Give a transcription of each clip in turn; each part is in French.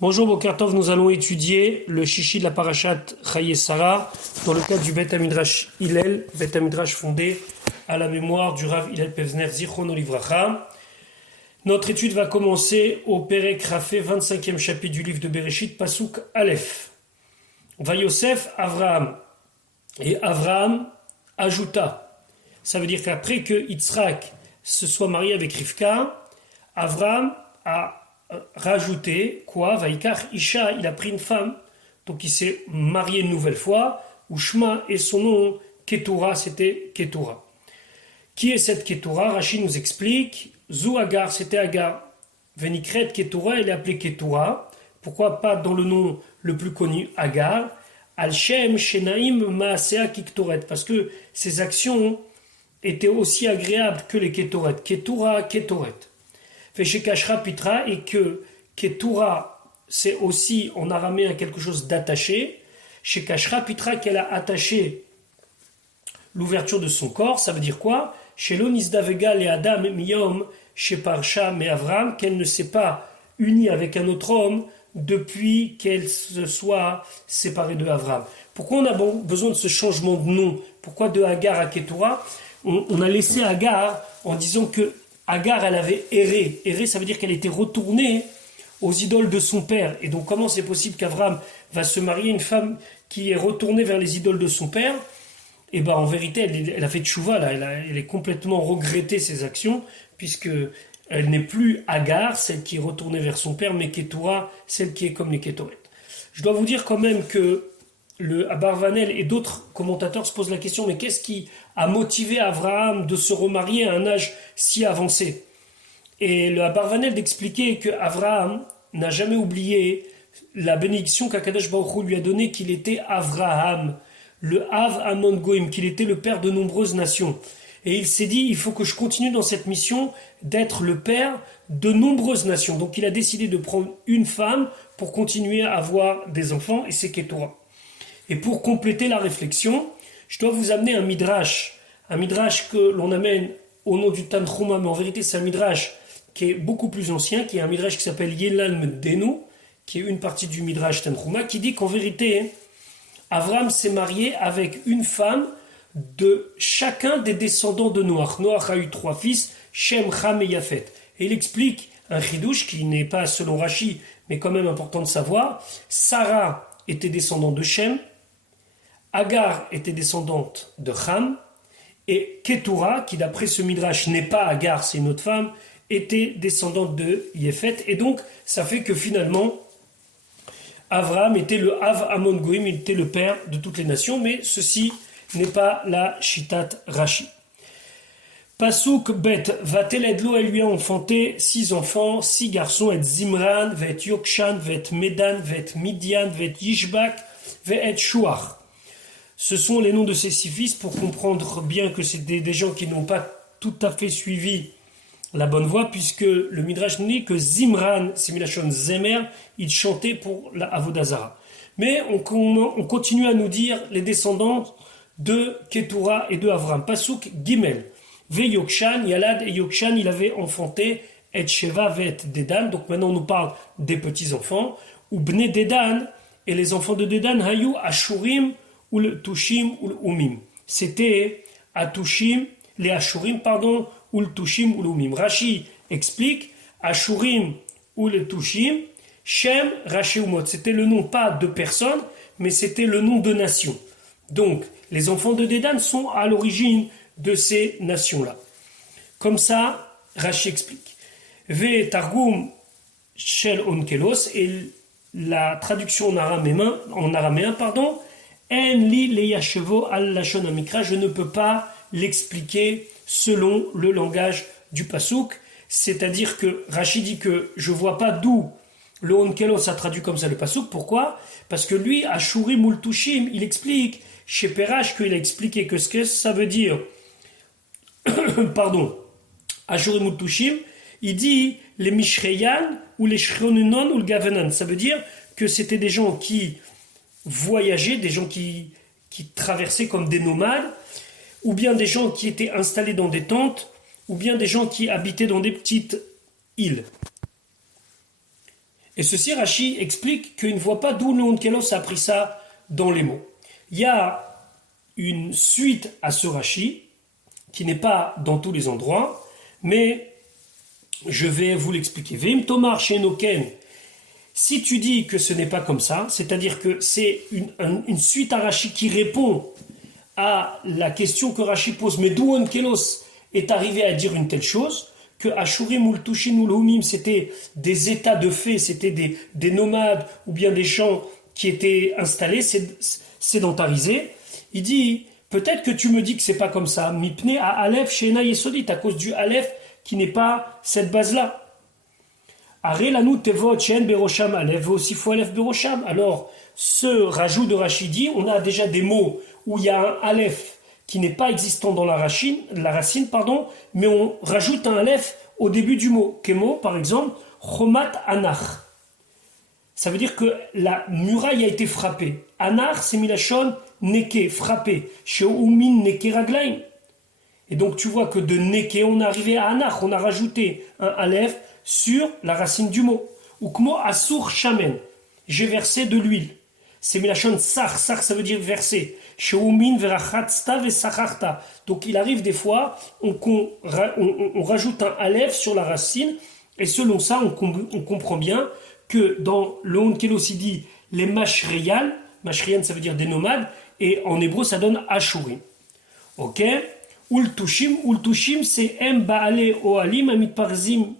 Bonjour Bokartov, nous allons étudier le chichi de la parashat Chaye Sarah dans le cadre du Bet Midrash Hillel, Bet Midrash fondé à la mémoire du Rav Hillel Pevzner Zichrono Livracha. Notre étude va commencer au Perek Rafé, 25e chapitre du livre de Bereshit, Pasuk Aleph. Va Yosef Avraham. Et Avraham ajouta. Ça veut dire qu'après que Yitzhak se soit marié avec Rivka, Avraham a rajouté quoi? Vaikar Isha, il a pris une femme, donc il s'est marié une nouvelle fois. Ushma et son nom Ketura, c'était Ketura. Qui est cette Ketura? Rashi nous explique. Zou Agar, c'était Agar. Venikret Ketura, elle est appelée Ketura. Pourquoi pas dans le nom le plus connu Agar? Al-Shem Shenaim Maasea Kiktoret, parce que ses actions étaient aussi agréables que les Ketoret. Ketura, Ketoret. Fait chez Kashra Pitra, et que Ketura, c'est aussi en araméen quelque chose d'attaché. Chez Kashra Pitra, qu'elle a attaché l'ouverture de son corps, ça veut dire quoi? Chez l'Onisda Vegal et Adam Miyom, chez Parcha mais Avram, qu'elle ne s'est pas unie avec un autre homme depuis qu'elle se soit séparée de Avram. Pourquoi on a besoin de ce changement de nom? Pourquoi de Hagar à Ketura? On a laissé Hagar en disant que Hagar, elle avait erré. Erré, ça veut dire qu'elle était retournée aux idoles de son père. Et donc, comment c'est possible qu'Avram va se marier une femme qui est retournée vers les idoles de son père? Et bien, en vérité, elle a fait tchouva, là. Elle est complètement regretté ses actions, puisque elle n'est plus Hagar, celle qui est retournée vers son père, mais Ketura, celle qui est comme les Ketoret. Je dois vous dire quand même que le Abarvanel et d'autres commentateurs se posent la question, mais qu'est-ce qui a motivé Abraham de se remarier à un âge si avancé? Et le Abarvanel d'expliquer que Abraham n'a jamais oublié la bénédiction qu'Akadosh Baruch Hu lui a donnée, qu'il était Avraham, le Av Amon Goïm, qu'il était le père de nombreuses nations. Et il s'est dit, il faut que je continue dans cette mission d'être le père de nombreuses nations. Donc il a décidé de prendre une femme pour continuer à avoir des enfants, et c'est Ketura. Et pour compléter la réflexion, je dois vous amener un midrash que l'on amène au nom du Tanchuma, mais en vérité c'est un midrash qui est beaucoup plus ancien, qui est un midrash qui s'appelle Yelalm Denu, qui est une partie du midrash Tanchuma, qui dit qu'en vérité, Avram s'est marié avec une femme de chacun des descendants de Noach. Noach a eu 3 fils, Shem, Ham et Yafet. Et il explique un chidouche qui n'est pas selon Rashi, mais quand même important de savoir. Sarah était descendante de Shem, Agar était descendante de Ham, et Ketura, qui d'après ce midrash n'est pas Agar, c'est une autre femme, était descendante de Yefet. Et donc, ça fait que finalement, Avraham était le Av Amon Goïm, il était le père de toutes les nations, mais ceci n'est pas la Shitat Rashi. Pasuk Bet, Vateledlo, elle lui a enfanté 6 enfants, 6 garçons, et Zimran, Vet Yokshan, Vet Medan, Vet Midian, Vet Yishbak, Vet Shuach. Ce sont les noms de ces 6 fils pour comprendre bien que c'est des gens qui n'ont pas tout à fait suivi la bonne voie, puisque le Midrash nous dit que Zimran, Similachon Zemer, il chantait pour la Avodazara. Mais on continue à nous dire les descendants de Ketura et de Avram. Pasuk Gimel. Ve Yokshan, Yalad et Yokshan, il avait enfanté Et Sheva Vet Dedan. Donc maintenant on nous parle des petits-enfants. Ou Bne Dedan, et les enfants de Dedan, Hayou Ashurim, ou le Tushim, ou le Umim. C'était Atushim, les Ashurim, pardon, ou le Tushim, ou le Umim. Rashi explique, Ashurim, ou le Tushim, Shem, Rashi Umot. C'était le nom pas de personne, mais c'était le nom de nation. Donc, les enfants de Dedan sont à l'origine de ces nations-là. Comme ça, Rashi explique. Ve Targum Shel Onkelos, et la traduction en araméen, En li leyashevo al lashon amikra, je ne peux pas l'expliquer selon le langage du pasouk, c'est-à-dire que Rashi dit que je vois pas d'où le Onkelos a traduit comme ça le pasouk. Pourquoi? Parce que lui, Ashurim ul Tushim, il explique chez Perach qu'il a expliqué que ce que ça veut dire, pardon, Ashurim ul Tushim, il dit les Mishreyan ou les Shronunon ou le Gavenan, ça veut dire que c'était des gens qui voyager, des gens qui traversaient comme des nomades, ou bien des gens qui étaient installés dans des tentes, ou bien des gens qui habitaient dans des petites îles. Et ceci, Rashi explique qu'il ne voit pas d'où le Onkelos a pris ça dans les mots. Il y a une suite à ce Rashi, qui n'est pas dans tous les endroits, mais je vais vous l'expliquer. Vim Tomar Shenoken, si tu dis que ce n'est pas comme ça, c'est-à-dire que c'est une suite à Rashi qui répond à la question que Rashi pose, mais d'où Onkelos est arrivé à dire une telle chose, que Ashurim ou Tushin ou Humim, c'était des états de fait, c'était des nomades ou bien des champs qui étaient installés, sédentarisés. Il dit, peut-être que tu me dis que c'est pas comme ça, Mipne à Aleph Shena Yesodit, à cause du Aleph qui n'est pas cette base-là. Arelanu Tevot Shen Berosham Aleph, aussi faut Aleph Berosham. Alors, ce rajout de Rachidi, on a déjà des mots où il y a un Aleph qui n'est pas existant dans la racine, mais on rajoute un Aleph au début du mot. Kemo, par exemple, Chomat Anach. Ça veut dire que la muraille a été frappée. Anach, c'est Milachon, Neke, frappé. Sheumin Neke Raglaim. Et donc tu vois que de Neke, on est arrivé à Anach, on a rajouté un Aleph sur la racine du mot. Ukmo Asur Shamen. J'ai versé de l'huile. C'est Milachon Sar, Sar ça veut dire verser. Sheumin Verachatsta Vesacharta. Donc il arrive des fois, on rajoute un Aleph sur la racine, et selon ça, on comprend bien que dans le Onkelos, il dit les Mashriyan ça veut dire des nomades, et en hébreu ça donne Ashurim. Ok? Ultushim c'est Em Baale Oalim Amitparzim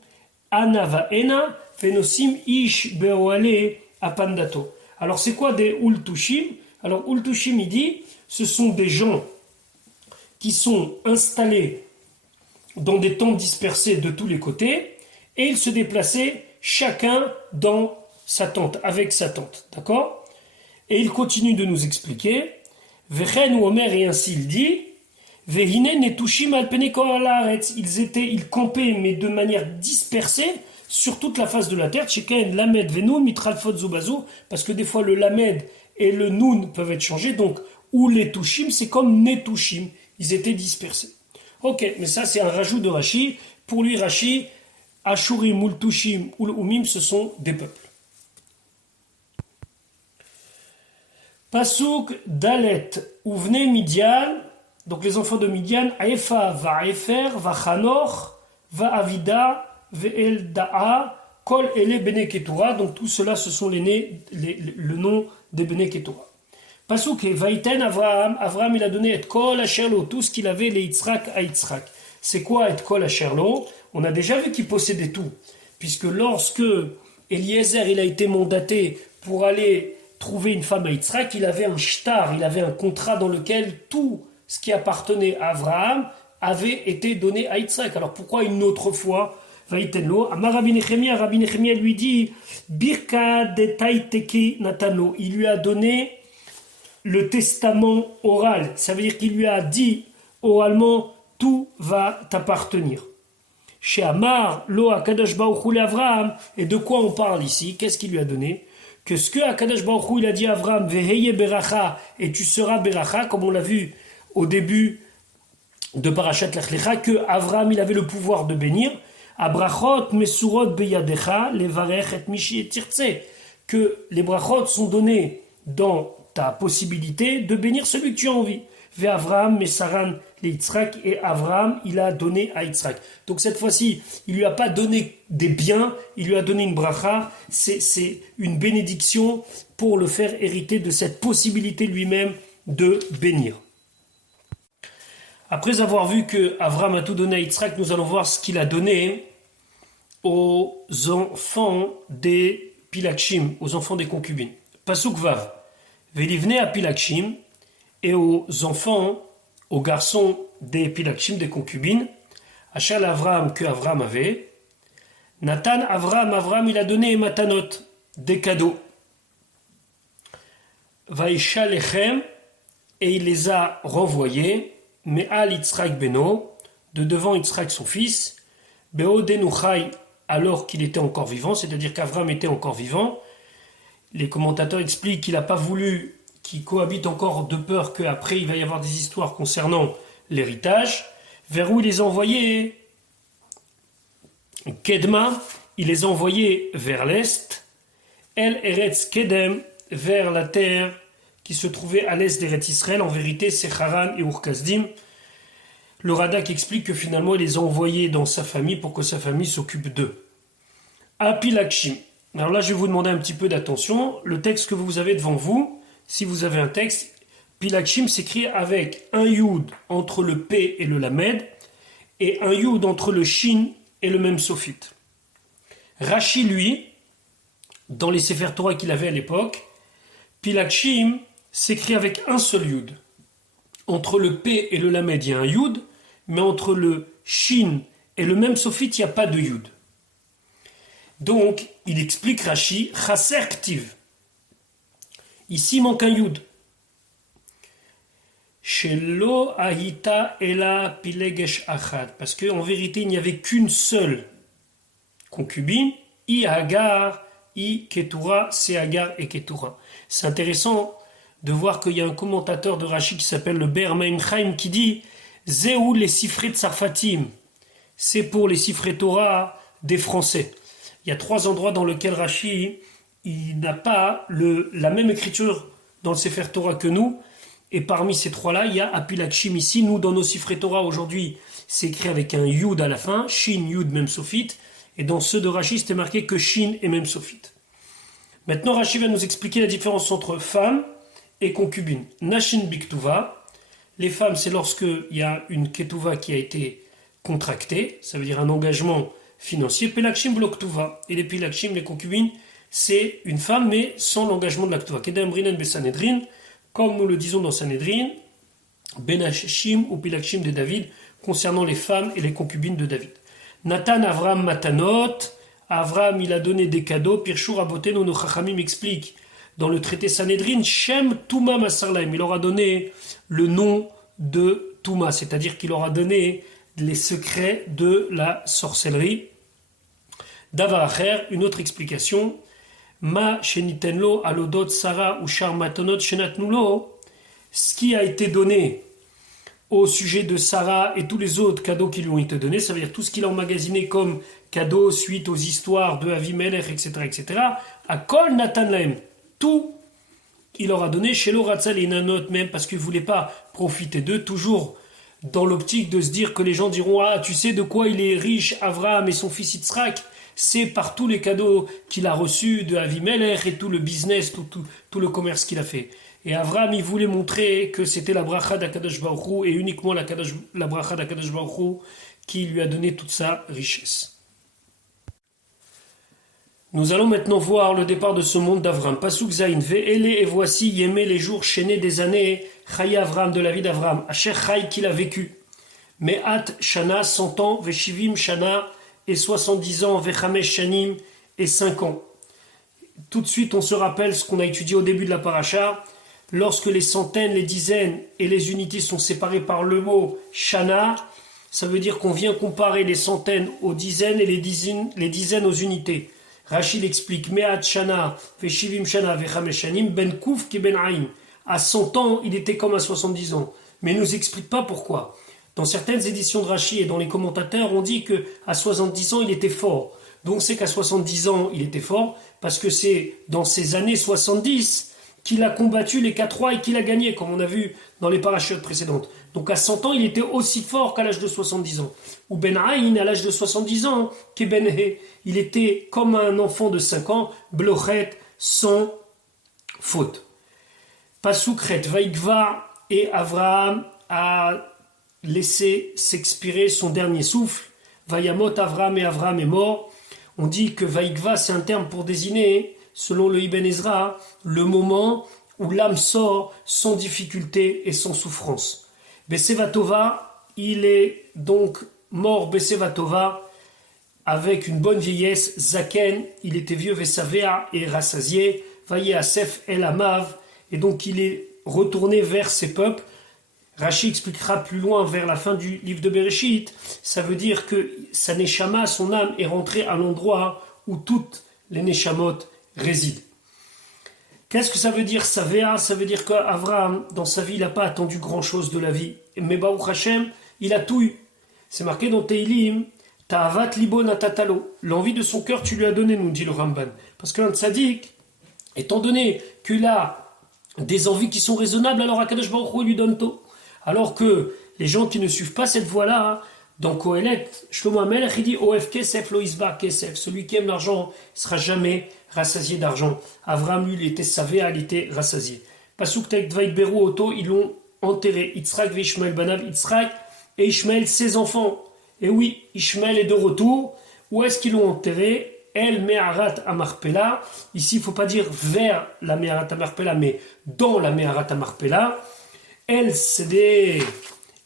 Ana Vaena Fenosim Ish Beoale Apandato. Alors c'est quoi des Ultushim? Alors Ultushim il dit, ce sont des gens qui sont installés dans des tentes dispersées de tous les côtés, et ils se déplaçaient chacun dans sa tente, avec sa tente, d'accord? Et il continue de nous expliquer, Vechen ou Omer, et ainsi il dit, Vehine netushim alpene kol haaretz, ils campaient, mais de manière dispersée, sur toute la face de la terre, Sheken lamed venun mitralfot zubazo, parce que des fois le lamed et le nun peuvent être changés, donc, ou les tushim, c'est comme netushim, ils étaient dispersés. Ok, mais ça c'est un rajout de Rashi, pour lui Rashi, Ashurim, Ultushim, Umim, ce sont des peuples. Pasuk Dalet, Uvne Midian, donc les enfants de Midian, Aefa, Vaefer, Vachanor, Vaavida, Veeldaa, Kol Ele Bene Ketura, donc tout cela ce sont le nom des Bene Ketura. Pasuk Vaiten Avraham il a donné et Kol Asherlo, tout ce qu'il avait, les Yitzhak à Yitzhak. C'est quoi et Kol Asherlo? On a déjà vu qu'il possédait tout, puisque lorsque Eliezer il a été mandaté pour aller trouver une femme à Yitzhak, il avait un shtar, il avait un contrat dans lequel tout ce qui appartenait à Abraham avait été donné à Yitzhak. Alors pourquoi une autre fois Vaïtenlo, Rabbi Nechemia lui dit Birka de Taiteki Natano, il lui a donné le testament oral, ça veut dire qu'il lui a dit oralement tout va t'appartenir. Chez Amar, Lo Akadosh Baruch Hu Avraham, et de quoi on parle ici? Qu'est-ce qu'il lui a donné? Que ce que Akadosh Baruch Hu il a dit à Avraham, Veheye Beracha, et tu seras Beracha, comme on l'a vu au début de Parashat Lech Lecha, que Avraham il avait le pouvoir de bénir. Abrachot Mesurot Beyadecha, Levarech et Mishi et Tirtse, que les brachot sont donnés dans ta possibilité de bénir celui que tu as envie. Ve Avraham Mesaran le Yitzhak, et Avraham il a donné à Yitzhak. Donc cette fois-ci, il lui a pas donné des biens, il lui a donné une bracha, c'est une bénédiction pour le faire hériter de cette possibilité lui-même de bénir. Après avoir vu que Avraham a tout donné à Yitzhak, nous allons voir ce qu'il a donné aux enfants des Pilakshim, aux enfants des concubines. Pasuk Vav, Velivne à Pilakshim, et aux enfants, aux garçons des Pilakshim, des concubines, Achal Avraham que Avraham avait, Nathan Avraham il a donné Matanot, des cadeaux. Vaisha Lechem, et il les a renvoyés, Me'al Yitzhak Beno, de devant Yitzhak son fils, Beodenuchai, alors qu'il était encore vivant, c'est-à-dire qu'Avraham était encore vivant. Les commentateurs expliquent qu'il n'a pas voulu qu'ils cohabitent encore de peur qu'après il va y avoir des histoires concernant l'héritage. Vers où il les a envoyés? Kedma, il les a envoyés vers l'est, El Eretz Kedem, vers la terre qui se trouvait à l'est d'Eretz Israël. En vérité, c'est Haran et Ur-Kasdim. Le Radak explique que finalement, il les a envoyés dans sa famille pour que sa famille s'occupe d'eux. Apilakshim. Alors là, je vais vous demander un petit peu d'attention. Le texte que vous avez devant vous, si vous avez un texte, Pilakshim s'écrit avec un Yud entre le P et le Lamed et un Yud entre le Shin et le même sophite. Rashi, lui, dans les Sefer Torah qu'il avait à l'époque, Pilakshim s'écrit avec un seul Yud. Entre le P et le Lamed, il y a un Yud, mais entre le Shin et le même sophite, il n'y a pas de Yud. Donc, il explique Rashi, Chaser Ktiv. Ici, il manque un Yud. Shelo Ahita Ela Pilegesh Achad. Parce qu'en vérité, il n'y avait qu'une seule concubine, I Hagar, I Ketura, c'est Hagar et Ketura. C'est intéressant de voir qu'il y a un commentateur de Rashi qui s'appelle le Ber Meim Chaim qui dit Zéou les Sifrei Tsarfatim. C'est pour les Sifrei Torah des Français. Il y a 3 endroits dans lesquels Rashi il n'a pas la même écriture dans le Sefer Torah que nous. Et parmi ces 3-là, il y a Apilakshim ici. Nous, dans nos Sifrei Torah aujourd'hui, c'est écrit avec un Yud à la fin. Shin, Yud, même sophite. Et dans ceux de Rashi, c'était marqué que Shin et même sophite. Maintenant, Rashi va nous expliquer la différence entre femme et concubine. Nashin Biktuva. Les femmes, c'est lorsqu'il y a une Ketuva qui a été contractée. Ça veut dire un engagement financier. Pelakshim Bloktuva. Et les Pelakshim, les concubines, c'est une femme, mais sans l'engagement de la Ketuva. Kedem Brinen Besanedrin. Comme nous le disons dans Sanhedrin, Benashim ou Pilakshim de David, concernant les femmes et les concubines de David. Nathan Avram Matanot, Avram il a donné des cadeaux, Pirshur Abotenu nos Chachamim explique dans le traité Sanhedrin, Shem Touma Masarlaim, il leur a donné le nom de Touma, c'est-à-dire qu'il leur a donné les secrets de la sorcellerie. Davaracher, une autre explication, Ma shenitenlo alodot Sarah ou Shar matonot shenatnulo, ce qui a été donné au sujet de Sarah et tous les autres cadeaux qui lui ont été donnés, ça veut dire tout ce qu'il a emmagasiné comme cadeaux suite aux histoires de Avimelech, etc., à Kol Natan Lahem, tout il leur a donné chez l'Oratzal et Nanot, même parce qu'il ne voulait pas profiter d'eux, toujours dans l'optique de se dire que les gens diront ah, tu sais de quoi il est riche, Avraham et son fils Yitzhak, c'est par tous les cadeaux qu'il a reçus de Avimelech et tout le business, tout le commerce qu'il a fait. Et Avraham, il voulait montrer que c'était la bracha d'Akadosh Baruch Hu et uniquement la bracha d'Akadosh Baruch Hu qui lui a donné toute sa richesse. Nous allons maintenant voir le départ de ce monde d'Avraham. Pasuk Zayin, Ve'ele et voici Yémé les jours chaînés des années, Chaye Avraham de la vie d'Avraham, Asher Chaye qu'il a vécu. Me'at Shana 100 ans, Veshivim Shana et 70 ans, Vechamesh Shanim et 5 ans. Tout de suite, on se rappelle ce qu'on a étudié au début de la paracha. Lorsque les centaines, les dizaines et les unités sont séparées par le mot Shana, ça veut dire qu'on vient comparer les centaines aux dizaines et les dizaines aux unités. Rachid explique Me'at Shana, Veshivim Shana, Vechamesh Shanim, Ben Kouf ki Ben Haïm. À 100 ans, il était comme à 70 ans. Mais il ne nous explique pas pourquoi. Dans certaines éditions de Rashi et dans les commentateurs, on dit qu'à 70 ans, il était fort. Donc c'est qu'à 70 ans, il était fort, parce que c'est dans ces années 70 qu'il a combattu les 4 rois et qu'il a gagné, comme on a vu dans les parachutes précédentes. Donc à 100 ans, il était aussi fort qu'à l'âge de 70 ans. Ou Ben Haïn, à l'âge de 70 ans, qu'est Ben He, il était comme un enfant de 5 ans, blochet, sans faute. Pasukret, Vaïkva et Avraham a laissé s'expirer son dernier souffle. Vayamot Avraham et Avraham est mort. On dit que Vaïkva, c'est un terme pour désigner, selon le Ibn Ezra, le moment où l'âme sort sans difficulté et sans souffrance. Besevatova, il est donc mort Besevatova avec une bonne vieillesse. Zaken, il était vieux, Vesavea et rassasié. Vaye Asef El Amav, et donc il est retourné vers ses peuples. Rashi expliquera plus loin vers la fin du livre de Bereshit, ça veut dire que sa neshama, son âme, est rentrée à l'endroit où toutes les neshamot résident. Qu'est-ce que ça veut dire Savea? Ça veut dire qu'Avraham, dans sa vie, il n'a pas attendu grand-chose de la vie. Mais Baruch Hashem, il a tout eu. C'est marqué dans Teilim, Ta'avat libo natatalo. L'envie de son cœur, tu lui as donné, nous dit le Ramban. Parce qu'un tzaddik, Étant donné qu'il a des envies qui sont raisonnables, alors Akadosh Baruch Hu lui donne tout. Alors que les gens qui ne suivent pas cette voie-là, dans Kohelet, Shlomo HaMelech, il dit Oef kesef lo isba kesef. Celui qui aime l'argent ne sera jamais rassasié d'argent. Avraham, lui, il était savé, il était rassasié. Pasuk tek dvaik beru oto, ils l'ont enterré. Yitzhak ve Ishmael banav, Yitzhak et Ishmael, ses enfants. Et oui, Ishmael est de retour. Où est-ce qu'ils l'ont enterré? El Meharat Amarpela. Ici, il ne faut pas dire vers la Meharat Amarpela, mais dans la Meharat Amarpela. El, c'est des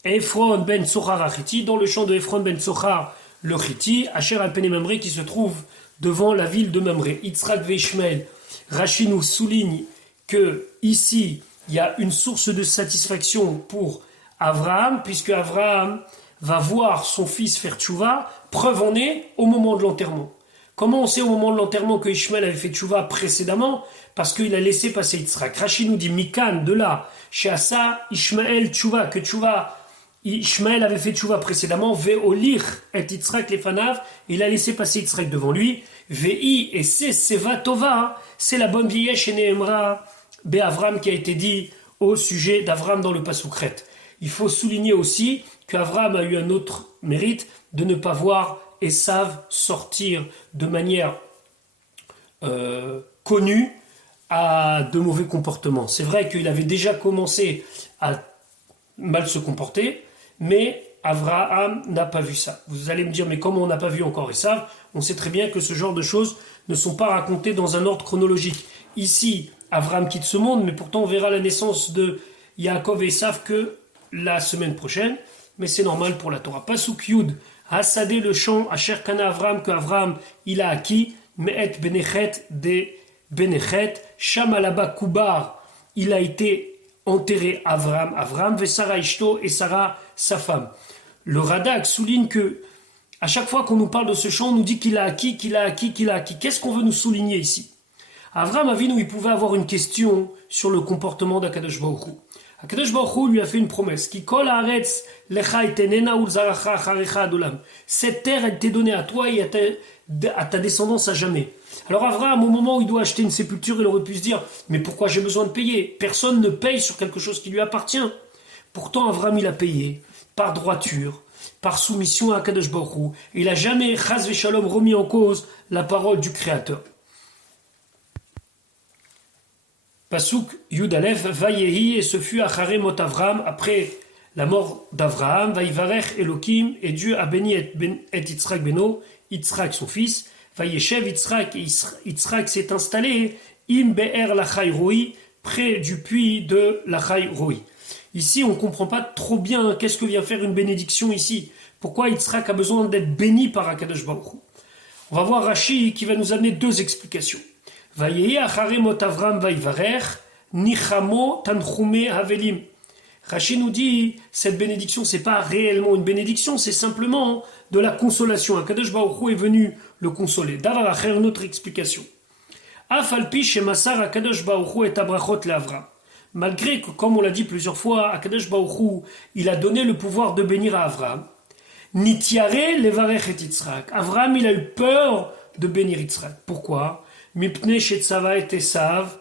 Ephron ben Tsochar Achiti, dans le champ de Ephron ben Tsochar le Chiti, Asher al Pene Mamré, qui se trouve devant la ville de Mamré. Yitzhak ve Ishmael. Rashi nous souligne que ici, il y a une source de satisfaction pour Avraham, puisque Avraham va voir son fils faire tchouva, preuve en est au moment de l'enterrement. Comment on sait au moment de l'enterrement que Ishmael avait fait tchouva précédemment? Parce qu'il a laissé passer Yitzhak. Rashi nous dit Mikan, de là, chez Asa, Ishmael tchouva, que tchouva, Ishmael avait fait tchouva précédemment, Ve'olir et Yitzhak lefanav, il a laissé passer Yitzhak devant lui, Ve'i, et c'est Seva Tova, c'est la bonne vieillesse chez Nehemra, Be'Avram qui a été dit au sujet d'Avram dans le Pasukret. Il faut souligner aussi qu'Avram a eu un autre mérite de ne pas voir Esav sortir de manière connue à de mauvais comportements. C'est vrai qu'il avait déjà commencé à mal se comporter, mais Avraham n'a pas vu ça. Vous allez me dire, mais comment on n'a pas vu encore Esav? On sait très bien que ce genre de choses ne sont pas racontées dans un ordre chronologique. Ici, Avraham quitte ce monde, mais pourtant on verra la naissance de Yaakov et Esav que la semaine prochaine, mais c'est normal pour la Torah. Pasuk Yud, Hasadé le champ, Asher Kana Avram, que Avram il a acquis, Me'et Benechet de Benechet, Sham Alaba Kubar, il a été enterré Avram, Vesara Ishto et Sarah sa femme. Le Radak souligne que à chaque fois qu'on nous parle de ce champ, on nous dit qu'il a acquis. Qu'est-ce qu'on veut nous souligner ici? Avram Avinu, il pouvait avoir une question sur le comportement d'Akadosh Baruch Hu. Akadosh Baruch Hu lui a fait une promesse. Ki kol haaretz lecha itenena ulzaracha acharecha adolam. Cette terre, elle t'est donnée à toi et à ta descendance à jamais. Alors Avraham, au moment où il doit acheter une sépulture, il aurait pu se dire, mais pourquoi j'ai besoin de payer? Personne ne paye sur quelque chose qui lui appartient. Pourtant, Avraham, il a payé par droiture, par soumission à Akadosh Baruch Hu. Il n'a jamais, chas v'shalom, remis en cause la parole du Créateur. Pasuk Yud Aleph, Vayehi, et ce fut Acharé Mot Avram, après la mort d'Avraham, Vayivarech Elohim, et Dieu a béni et Yitzhak Beno, Yitzhak son fils, Vayeshev Yitzhak, et Yitzhak s'est installé, Im Be'er Lachai Roi, près du puits de Lachai Roi. Ici, on ne comprend pas trop bien qu'est-ce que vient faire une bénédiction ici. Pourquoi Yitzhak a besoin d'être béni par Akadosh Baruch Hu? On va voir Rashi qui va nous amener deux explications. Vayehi acharé mot Avram vayivarech, nichamo tanchume havelim. Rashi nous dit, cette bénédiction, c'est pas réellement une bénédiction, c'est simplement de la consolation. Akadosh Baruch Hu est venu le consoler. Davar acher, une autre explication. Afalpi shemasar Akadosh Baruch Hu et abrachot leAvram. Malgré que, comme on l'a dit plusieurs fois, Akadosh Baruch Hu, il a donné le pouvoir de bénir à Avram. Nitiare levarech et Yitzhak. Avram, il a eu peur de bénir Yitzhak. Pourquoi? Mipne shetzava et Esav,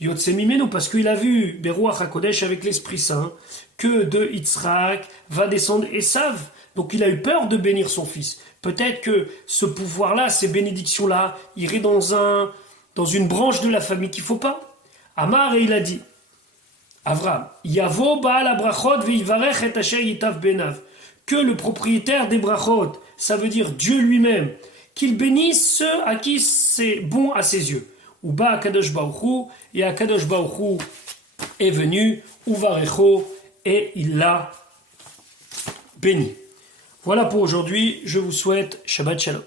yotse mimenu, parce qu'il a vu Beruach HaKodesh avec l'Esprit Saint, que de Yitzhak va descendre Esav. Donc il a eu peur de bénir son fils. Peut-être que ce pouvoir-là, ces bénédictions-là, iraient dans une branche de la famille qu'il ne faut pas. Amar, et il a dit, Avram, Yavo Baal Abrachot veivarech et asher yitav benav, que le propriétaire des brachot, ça veut dire Dieu lui-même, qu'il bénisse ceux à qui c'est bon à ses yeux. Uba Akadosh Baruch Hu, et Akadosh Baruch Hu est venu, Uvarecho, et il l'a béni. Voilà pour aujourd'hui, je vous souhaite Shabbat Shalom.